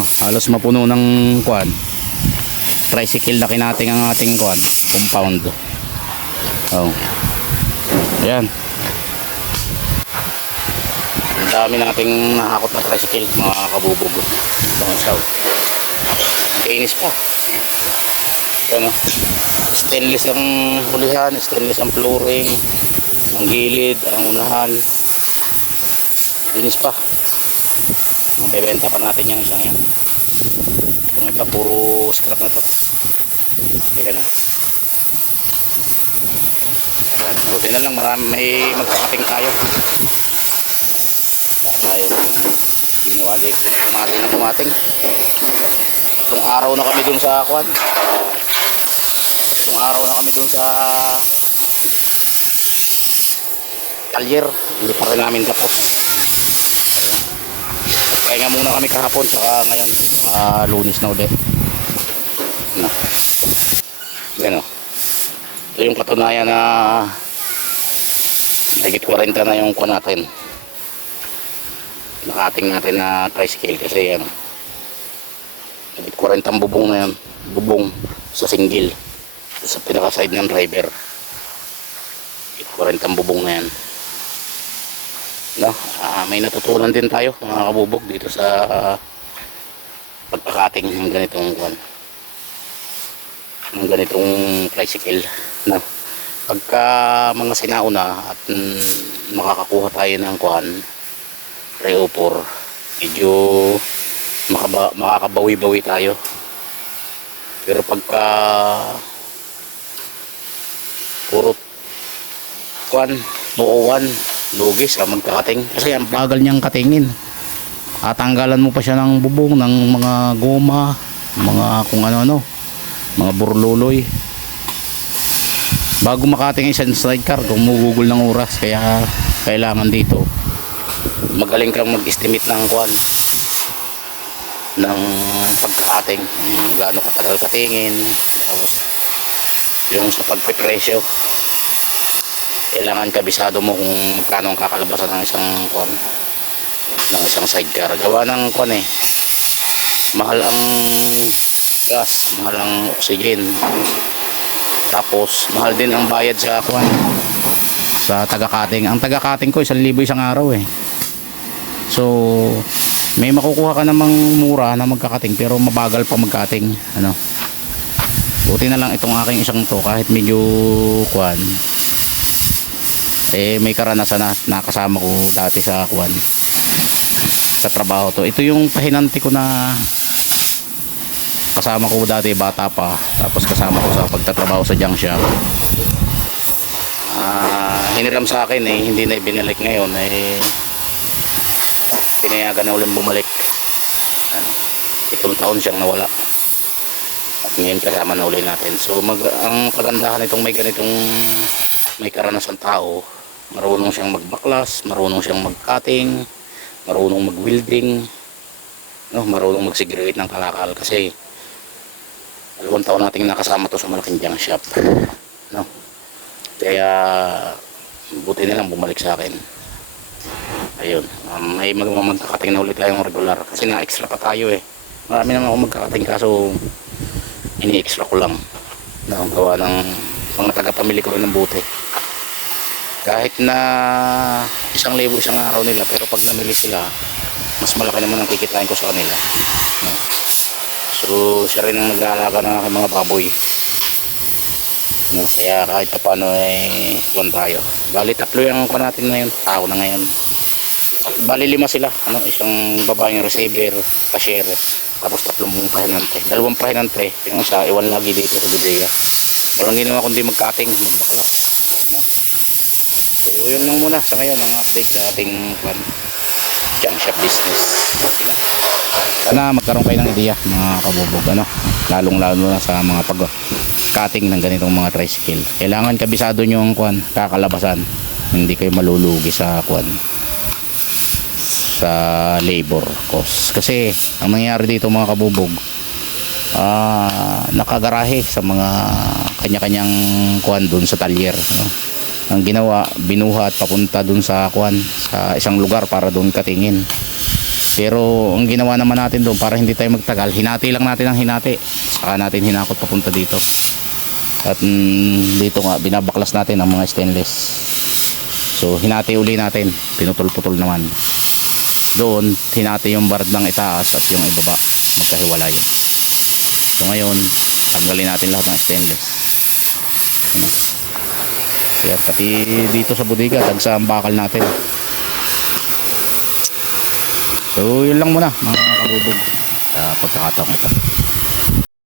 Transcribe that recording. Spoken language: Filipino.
Ano, halos mapuno ng kuan. Tricycle na kinating ang ating kuan, compound. Oh. Ayan. Ang dami nating nahakot na tricycle, mga kabubog. Bangsaw. Ang kainis pa. Ayan, oh. Stainless ang hulihan, stainless ang flooring, ang gilid, ang unahan. Kainis pa. Mabebenta pa natin yung isang yan. Kung iba, puro scrap na to. Ayan, oh. Buti na lang, marami, may magkakating tayo. Kaya tayo ginawa dito kumating na kumating. Itong araw na kami dun sa kwan. Itong araw na kami dun sa talyer. Hindi pa rin namin tapos. Kaya nga muna kami kahapon, saka ngayon Lunes na ulit. Yan, o. Ito yung katunayan na higit 40 na yung kuha natin, nakating natin na tricycle. Kasi yan, higit 40 ang bubong na yan, bubong sa single sa pinaka side ng driver. Higit 40 ang bubong na yan, no? May natutunan din tayo, mga kabubog, dito sa pagpakating ng ganitong kuha, ng ganitong tricycle, no? Pagka mga sinauna at makakakuha tayo ng kuhan, reupor, medyo makakabawi-bawi tayo. Pero pagka puro kuhan, buuan, lugis ka magkakating. Kasi ang bagal niyang katingin. Tanggalan mo pa siya ng bubong, ng mga goma, mga kung ano-ano, mga burluloy. Bago makating isang sidecar, gumugugol ng oras. Kaya kailangan dito magaling kang mag-estimate ng kuan, ng pagkakating, gaano katagal katingin, tapos yung sa pagpipresyo, kailangan kabisado mo kung magkano ang kakalabasan ng isang kuan, ng isang sidecar. Gawa ng kuan mahal ang gas, mahal ang oxygen. Tapos mahal din ang bayad sa kuan, sa taga-cutting. Ang taga-cutting ko 1,000 isang araw eh. So may makukuha ka namang mura na magkakating, pero mabagal pa magkating, ano. Buti na lang itong aking isang to, kahit medyo kuan, may karanasan na, nakasama ko dati sa kuan, sa trabaho to. Ito yung pahinanti ko na kasama ko dati, bata pa, tapos kasama ko sa pagtatrabaho sa junk shop. Hiniram sa akin hindi na ibinalik ngayon, pinayagan na ulit bumalik. Itong taon siyang nawala at ngayon kasama na ulit natin. So ang kagandahan nitong may ganitong may karanasan tao, marunong siyang magbaklas, marunong siyang mag-cutting, marunong mag-welding, no, marunong mag-segregate ng kalakal. Kasi 2 taon nating nakasama to sa malaking junk shop, no? Kaya buti na lang bumalik sa akin. Ayun, may magkakating na ulit tayong regular, kasi na-extra pa tayo marami naman akong magkakating, kaso ini-extra ko lang, no? Gawa ng mga taga-pamili ko rin ng buti. Kahit na 1,000 isang araw nila, pero pag namili sila, mas malaki naman ang kikitain ko sa kanila, no? So siya rin ang nag-aalaga ng aking mga baboy, no? Kaya kahit pa paano kuwan tayo. Bali 3 yung kuwan natin ngayon, tao na ngayon. Bali 5 sila, ano, isang babaeng receiver, cashier, tapos 3 pahinante, 2 pahinante. Yung isa iwan lagi dito sa bodega. Walang ginawa kundi mag-cutting, magbaklas, no? So yun lang muna sa ngayon ang update sa ating junk shop business. Sana magkaroon kayo ng ideya, mga kabubog, ano, lalong-lalo na sa mga pag-cutting ng ganitong mga tricycle. Kailangan kabisado nyo ang kuan, kakalabasan. Hindi kayo malulugi sa kuan, sa labor cost. Kasi ang nangyayari dito, mga kabubog, nakagarahe sa mga kanya-kanyang kuan dun sa talyer, no? Ang ginawa, binuhat papunta dun sa kuan, sa isang lugar para dun katingin. Pero ang ginawa naman natin doon para hindi tayo magtagal, hinati lang natin ang hinati. Saka natin hinakot papunta dito. At dito nga binabaklas natin ang mga stainless. So hinati uli natin, pinutol-putol naman. Doon hinati yung bardang itaas at yung ibaba, magkahiwalay. So ngayon tanggalin natin lahat ng stainless. Ano? Kaya pati dito sa bodega tagsa ang bakal natin. So yun lang muna mga kabubog sa pagkakataong ito.